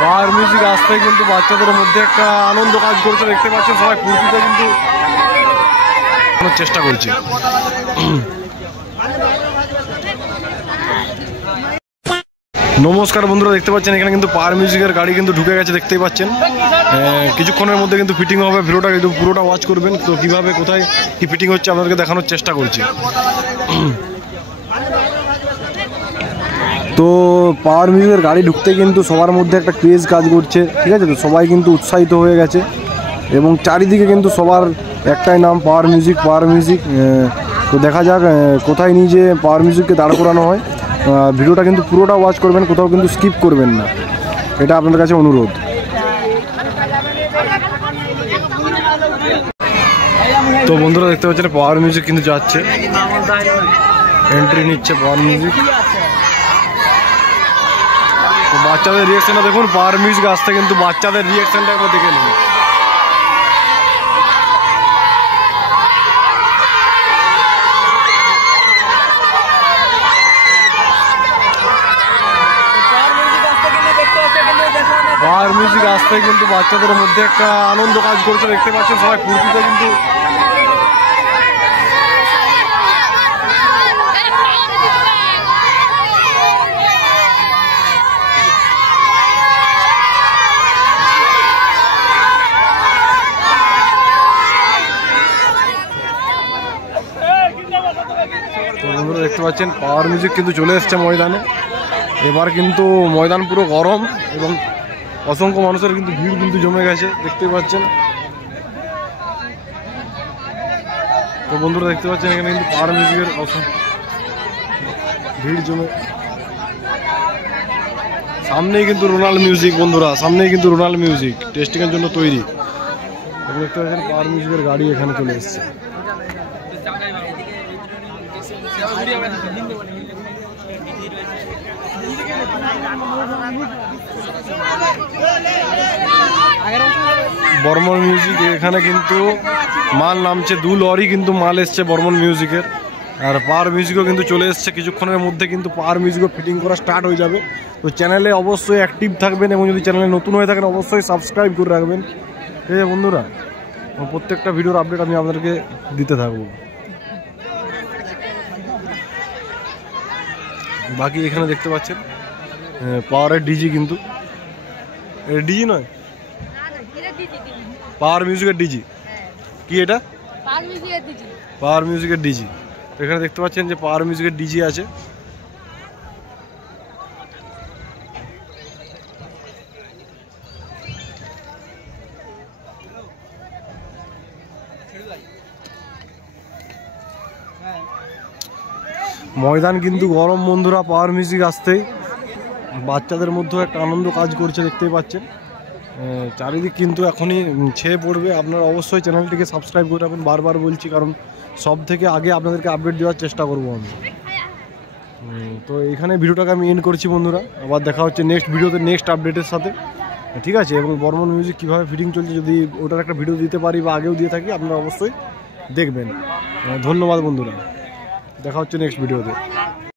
Power music আসতে কিন্তু বাচ্চাদের মধ্যে একটা আনন্দ কাজ করছে, দেখতে পাচ্ছেন সবাই ফুর্তিতে কিন্তু চেষ্টা করছে। নমস্কার বন্ধুরা, দেখতে পাচ্ছেন এখানে কিন্তু পাওয়ার মিউজিকের গাড়ি কিন্তু ঢুকে গেছে, দেখতেই পাচ্ছেন। কিছুক্ষণের মধ্যে কিন্তু ফিটিং হবে, ভিডিওটা কিন্তু পুরোটা ওয়াচ করবেন। তো কীভাবে কোথায় কি ফিটিং হচ্ছে আপনাদেরকে দেখানোর চেষ্টা করছি। তো পাওয়ার মিউজিকের গাড়ি ঢুকতে কিন্তু সবার মধ্যে একটা ক্রেজ কাজ করছে, ঠিক আছে। তো সবাই কিন্তু উৎসাহিত হয়ে গেছে এবং চারিদিকে কিন্তু সবার একটাই নাম পাওয়ার মিউজিক, পাওয়ার মিউজিক। তো দেখা যাক কোথায় নিয়ে যে পাওয়ার মিউজিককে দাঁড় করানো হয়। ভিডিওটা কিন্তু পুরোটা ওয়াচ করবেন, কোথাও কিন্তু স্কিপ করবেন না, এটা আপনাদের কাছে অনুরোধ। তো বন্ধুরা দেখতে পাচ্ছেন পাওয়ার মিউজিক কিন্তু যাচ্ছে, এন্ট্রি নিচ্ছে পাওয়ার মিউজিক। তো বাচ্চাদের রিয়াকশনটা দেখুন, পাওয়ার মিউজিক আসতে কিন্তু বাচ্চাদের রিয়াকশনটা একবার দেখে নিন। পাওয়ার মিউজিক আসতে কিন্তু বাচ্চাদের মধ্যে একটা আনন্দ কাজ করছে, দেখতে পাচ্ছেন সবাই ফুর্তিতে কিন্তু বন্ধুরা দেখতে পাচ্ছেন পাওয়ার মিউজিক কিন্তু চলে এসছে ময়দানে। এবার কিন্তু ময়দান পুরো গরম এবং অসংখ্য মানুষের কিন্তু ভিড় কিন্তু জমে গেছে, দেখতেই পাচ্ছেন। তো বন্ধুরা দেখতে পাচ্ছেন এখানে কিন্তু পাওয়ার মিউজিকের ভিড় জমে। সামনেই কিন্তু রোনাল্ড মিউজিক, বন্ধুরা সামনেই কিন্তু রোনাল্ড মিউজিক টেস্টিংয়ের জন্য তৈরি। দেখতে পাচ্ছেন পাওয়ার মিউজিকের গাড়ি এখানে চলে এসছে। বর্মন মিউজিক এখানে কিন্তু মাল নামছে, 2 লরি কিন্তু মাল এসছে বর্মন মিউজিকের। আর পাওয়ার মিউজিকও কিন্তু চলে এসছে, কিছুক্ষণের মধ্যে কিন্তু পাওয়ার মিউজিকও ফিটিং করা স্টার্ট হয়ে যাবে। তো চ্যানেলে অবশ্যই অ্যাক্টিভ থাকবেন এবং যদি চ্যানেলে নতুন হয়ে থাকেন অবশ্যই সাবস্ক্রাইব করে রাখবেন, ঠিক আছে বন্ধুরা। প্রত্যেকটা ভিডিওর আপডেট আমি আপনাদেরকে দিতে থাকবো। বাকি এখানে দেখতে পাচ্ছেন পাওয়ারের ডিজি, কিন্তু ডিজি নয়, পাওয়ার মিউজিকের ডিজি। কি এটা? পাওয়ার মিউজিকের ডিজি। এখানে দেখতে পাচ্ছেন যে পাওয়ার মিউজিকের ডিজি আছে। ময়দান কিন্তু গরম বন্ধুরা, পাওয়ার মিউজিক আসতেই বাচ্চাদের মধ্যেও একটা আনন্দ কাজ করছে, দেখতেই পাচ্ছেন। চারিদিক কিন্তু এখনই ছেয়ে পড়বে। আপনারা অবশ্যই চ্যানেলটিকে সাবস্ক্রাইব করে রাখবেন, বারবার বলছি, কারণ সব থেকে আগে আপনাদেরকে আপডেট দেওয়ার চেষ্টা করব আমি। তো এখানে ভিডিওটাকে আমি এন্ড করছি বন্ধুরা, আবার দেখা হচ্ছে নেক্সট ভিডিওতে নেক্সট আপডেটের সাথে, ঠিক আছে। এবং বর্মন মিউজিক কীভাবে ফিটিং চলছে যদি ওটার একটা ভিডিও দিতে পারি বা আগেও দিয়ে থাকি আপনারা অবশ্যই দেখবেন। ধন্যবাদ বন্ধুরা, দেখা হচ্ছে নেক্সট ভিডিওতে।